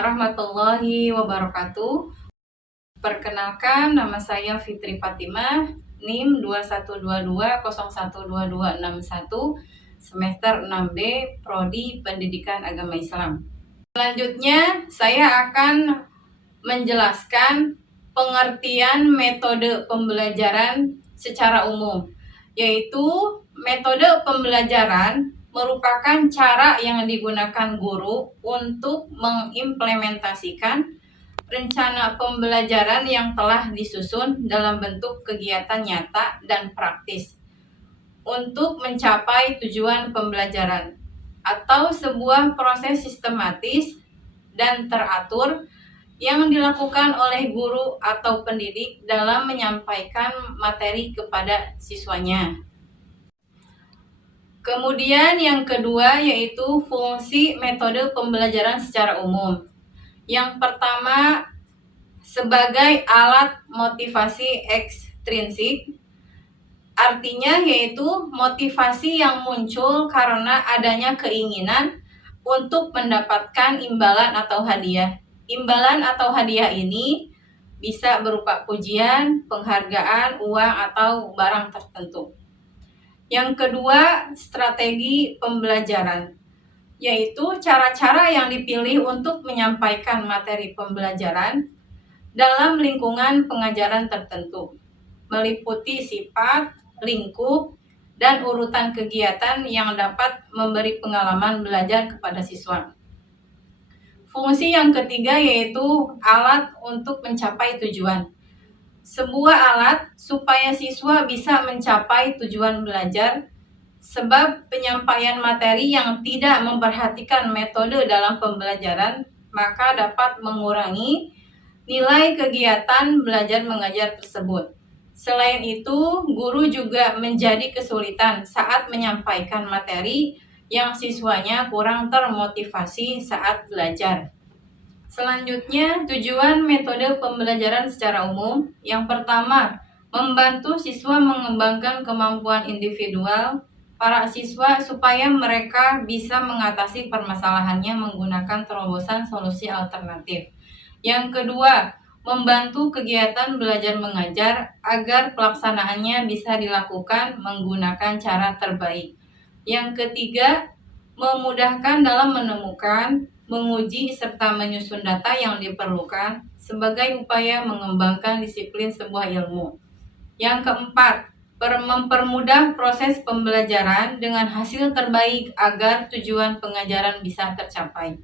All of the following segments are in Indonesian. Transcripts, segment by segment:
warahmatullahi wabarakatuh. Perkenalkan, nama saya Fitri Fatimah, NIM 2122012261, semester 6B, Prodi Pendidikan Agama Islam. Selanjutnya, saya akan menjelaskan pengertian metode pembelajaran secara umum, yaitu metode pembelajaran merupakan cara yang digunakan guru untuk mengimplementasikan rencana pembelajaran yang telah disusun dalam bentuk kegiatan nyata dan praktis untuk mencapai tujuan pembelajaran, atau sebuah proses sistematis dan teratur yang dilakukan oleh guru atau pendidik dalam menyampaikan materi kepada siswanya. Kemudian yang kedua yaitu fungsi metode pembelajaran secara umum. Yang pertama, sebagai alat motivasi ekstrinsik, artinya yaitu motivasi yang muncul karena adanya keinginan untuk mendapatkan imbalan atau hadiah. Imbalan atau hadiah ini bisa berupa pujian, penghargaan, uang, atau barang tertentu. Yang kedua, strategi pembelajaran, yaitu cara-cara yang dipilih untuk menyampaikan materi pembelajaran dalam lingkungan pengajaran tertentu, meliputi sifat, lingkup, dan urutan kegiatan yang dapat memberi pengalaman belajar kepada siswa. Fungsi yang ketiga yaitu alat untuk mencapai tujuan. Sebuah alat supaya siswa bisa mencapai tujuan belajar, sebab penyampaian materi yang tidak memperhatikan metode dalam pembelajaran maka dapat mengurangi nilai kegiatan belajar mengajar tersebut. Selain itu, guru juga menjadi kesulitan saat menyampaikan materi yang siswanya kurang termotivasi saat belajar. Selanjutnya, tujuan metode pembelajaran secara umum. Yang pertama, membantu siswa mengembangkan kemampuan individual para siswa supaya mereka bisa mengatasi permasalahannya menggunakan terobosan solusi alternatif. Yang kedua, membantu kegiatan belajar mengajar agar pelaksanaannya bisa dilakukan menggunakan cara terbaik. Yang ketiga, memudahkan dalam menemukan, menguji, serta menyusun data yang diperlukan sebagai upaya mengembangkan disiplin sebuah ilmu. Yang keempat, mempermudah proses pembelajaran dengan hasil terbaik agar tujuan pengajaran bisa tercapai.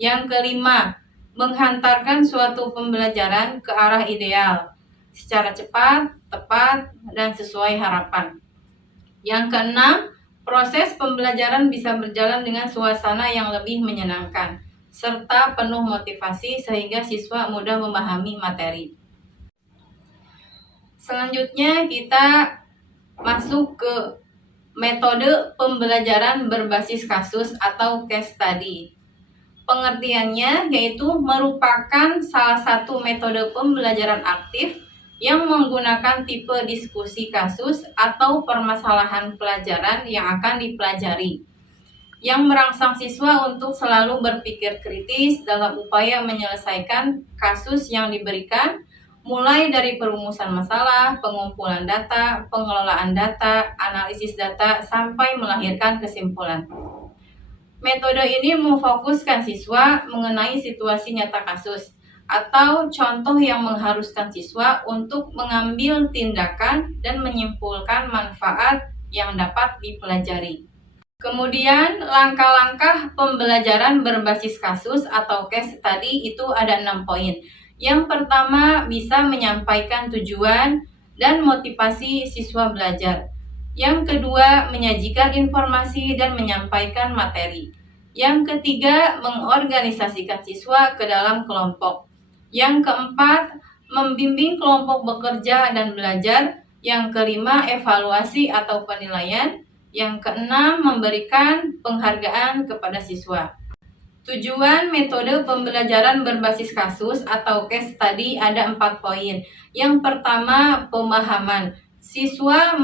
Yang kelima, menghantarkan suatu pembelajaran ke arah ideal secara cepat, tepat, dan sesuai harapan. Yang keenam, proses pembelajaran bisa berjalan dengan suasana yang lebih menyenangkan serta penuh motivasi sehingga siswa mudah memahami materi. Selanjutnya kita masuk ke metode pembelajaran berbasis kasus atau case study. Pengertiannya yaitu merupakan salah satu metode pembelajaran aktif yang menggunakan tipe diskusi kasus atau permasalahan pelajaran yang akan dipelajari, yang merangsang siswa untuk selalu berpikir kritis dalam upaya menyelesaikan kasus yang diberikan, mulai dari perumusan masalah, pengumpulan data, pengelolaan data, analisis data, sampai melahirkan kesimpulan. Metode ini memfokuskan siswa mengenai situasi nyata kasus atau contoh yang mengharuskan siswa untuk mengambil tindakan dan menyimpulkan manfaat yang dapat dipelajari. Kemudian langkah-langkah pembelajaran berbasis kasus atau case study itu ada 6 poin. Yang pertama, bisa menyampaikan tujuan dan motivasi siswa belajar. Yang kedua, menyajikan informasi dan menyampaikan materi. Yang ketiga, mengorganisasikan siswa ke dalam kelompok. Yang keempat, membimbing kelompok bekerja dan belajar. Yang kelima, evaluasi atau penilaian. Yang keenam, memberikan penghargaan kepada siswa. Tujuan metode pembelajaran berbasis kasus atau case study ada 4 poin. Yang pertama, pemahaman. Siswa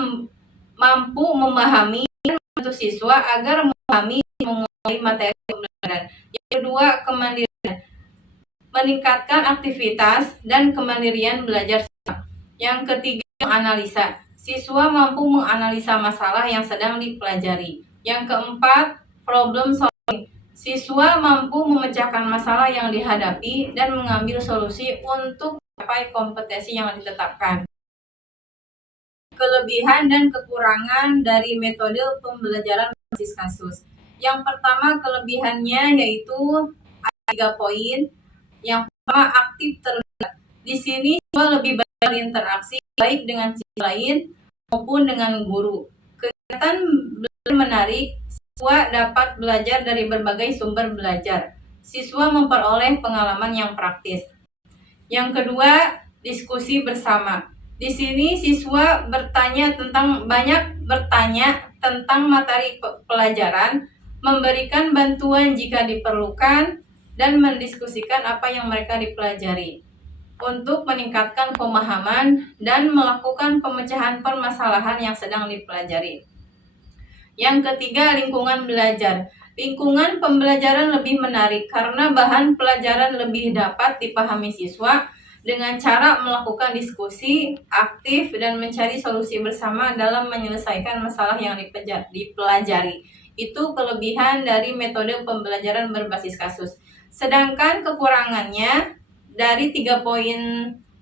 mampu memahami dan membantu siswa agar memahami menguasai materi pembelajaran. Yang kedua, kemandirian. meningkatkan aktivitas dan kemandirian belajar siswa. Yang ketiga, menganalisa. Siswa mampu menganalisa masalah yang sedang dipelajari. Yang keempat, problem solving. Siswa mampu memecahkan masalah yang dihadapi dan mengambil solusi untuk mencapai kompetensi yang ditetapkan. Kelebihan dan kekurangan dari metode pembelajaran berbasis kasus. Yang pertama, kelebihannya yaitu ada 3 poin. Yang pertama, aktif terlibat. Di sini siswa lebih banyak berinteraksi baik dengan siswa lain maupun dengan guru. Kegiatan belajar menarik, siswa dapat belajar dari berbagai sumber belajar. Siswa memperoleh pengalaman yang praktis. Yang kedua, diskusi bersama. Di sini siswa banyak bertanya tentang materi pelajaran, memberikan bantuan jika diperlukan, dan mendiskusikan apa yang mereka dipelajari untuk meningkatkan pemahaman dan melakukan pemecahan permasalahan yang sedang dipelajari. Yang ketiga, lingkungan belajar. Lingkungan pembelajaran lebih menarik karena bahan pelajaran lebih dapat dipahami siswa dengan cara melakukan diskusi, aktif, dan mencari solusi bersama dalam menyelesaikan masalah yang dipelajari. Itu kelebihan dari metode pembelajaran berbasis kasus. Sedangkan kekurangannya dari 3 poin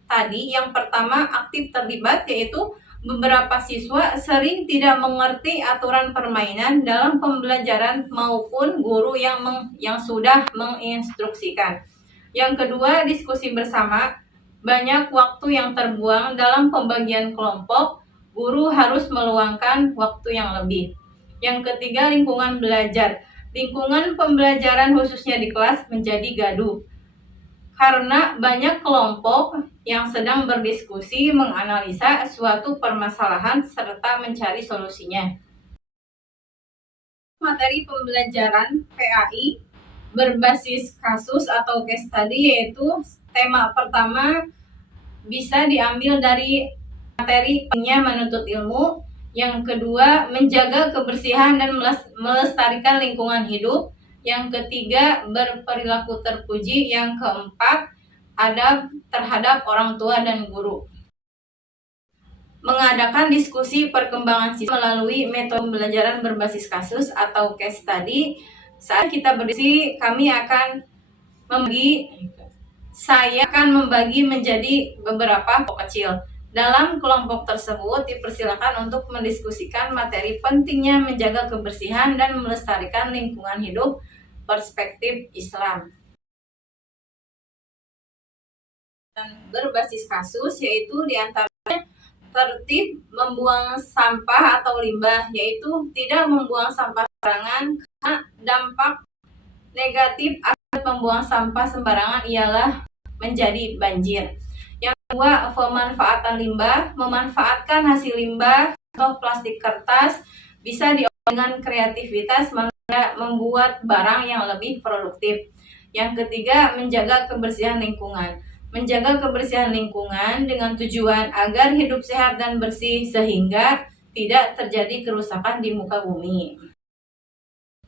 tadi, yang pertama, aktif terlibat, yaitu beberapa siswa sering tidak mengerti aturan permainan dalam pembelajaran maupun guru yang sudah menginstruksikan. Yang kedua, diskusi bersama. Banyak waktu yang terbuang dalam pembagian kelompok, guru harus meluangkan waktu yang lebih. Yang ketiga, lingkungan belajar. Lingkungan pembelajaran khususnya di kelas menjadi gaduh karena banyak kelompok yang sedang berdiskusi menganalisa suatu permasalahan serta mencari solusinya. Materi pembelajaran PAI berbasis kasus atau case study, yaitu tema pertama bisa diambil dari materinya menuntut ilmu. Yang kedua, menjaga kebersihan dan melestarikan lingkungan hidup. Yang ketiga, berperilaku terpuji. Yang keempat, adab terhadap orang tua dan guru. Mengadakan diskusi perkembangan siswa melalui metode pembelajaran berbasis kasus atau case study. Saat kita berdiskusi, saya akan membagi menjadi beberapa kelompok kecil. Dalam kelompok tersebut dipersilakan untuk mendiskusikan materi pentingnya menjaga kebersihan dan melestarikan lingkungan hidup perspektif Islam. Dan berbasis kasus yaitu diantaranya tertib membuang sampah atau limbah, yaitu tidak membuang sampah sembarangan karena dampak negatif akibat membuang sampah sembarangan ialah menjadi banjir. Yang kedua, pemanfaatan limbah. Memanfaatkan hasil limbah atau plastik kertas bisa diolah dengan kreativitas membuat barang yang lebih produktif. Yang ketiga, menjaga kebersihan lingkungan. Menjaga kebersihan lingkungan dengan tujuan agar hidup sehat dan bersih sehingga tidak terjadi kerusakan di muka bumi.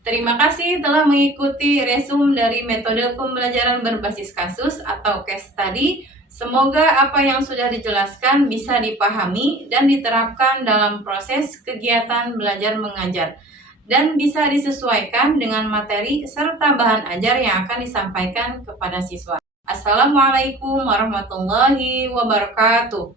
Terima kasih telah mengikuti resume dari metode pembelajaran berbasis kasus atau case study. Semoga apa yang sudah dijelaskan bisa dipahami dan diterapkan dalam proses kegiatan belajar mengajar dan bisa disesuaikan dengan materi serta bahan ajar yang akan disampaikan kepada siswa. Assalamualaikum warahmatullahi wabarakatuh.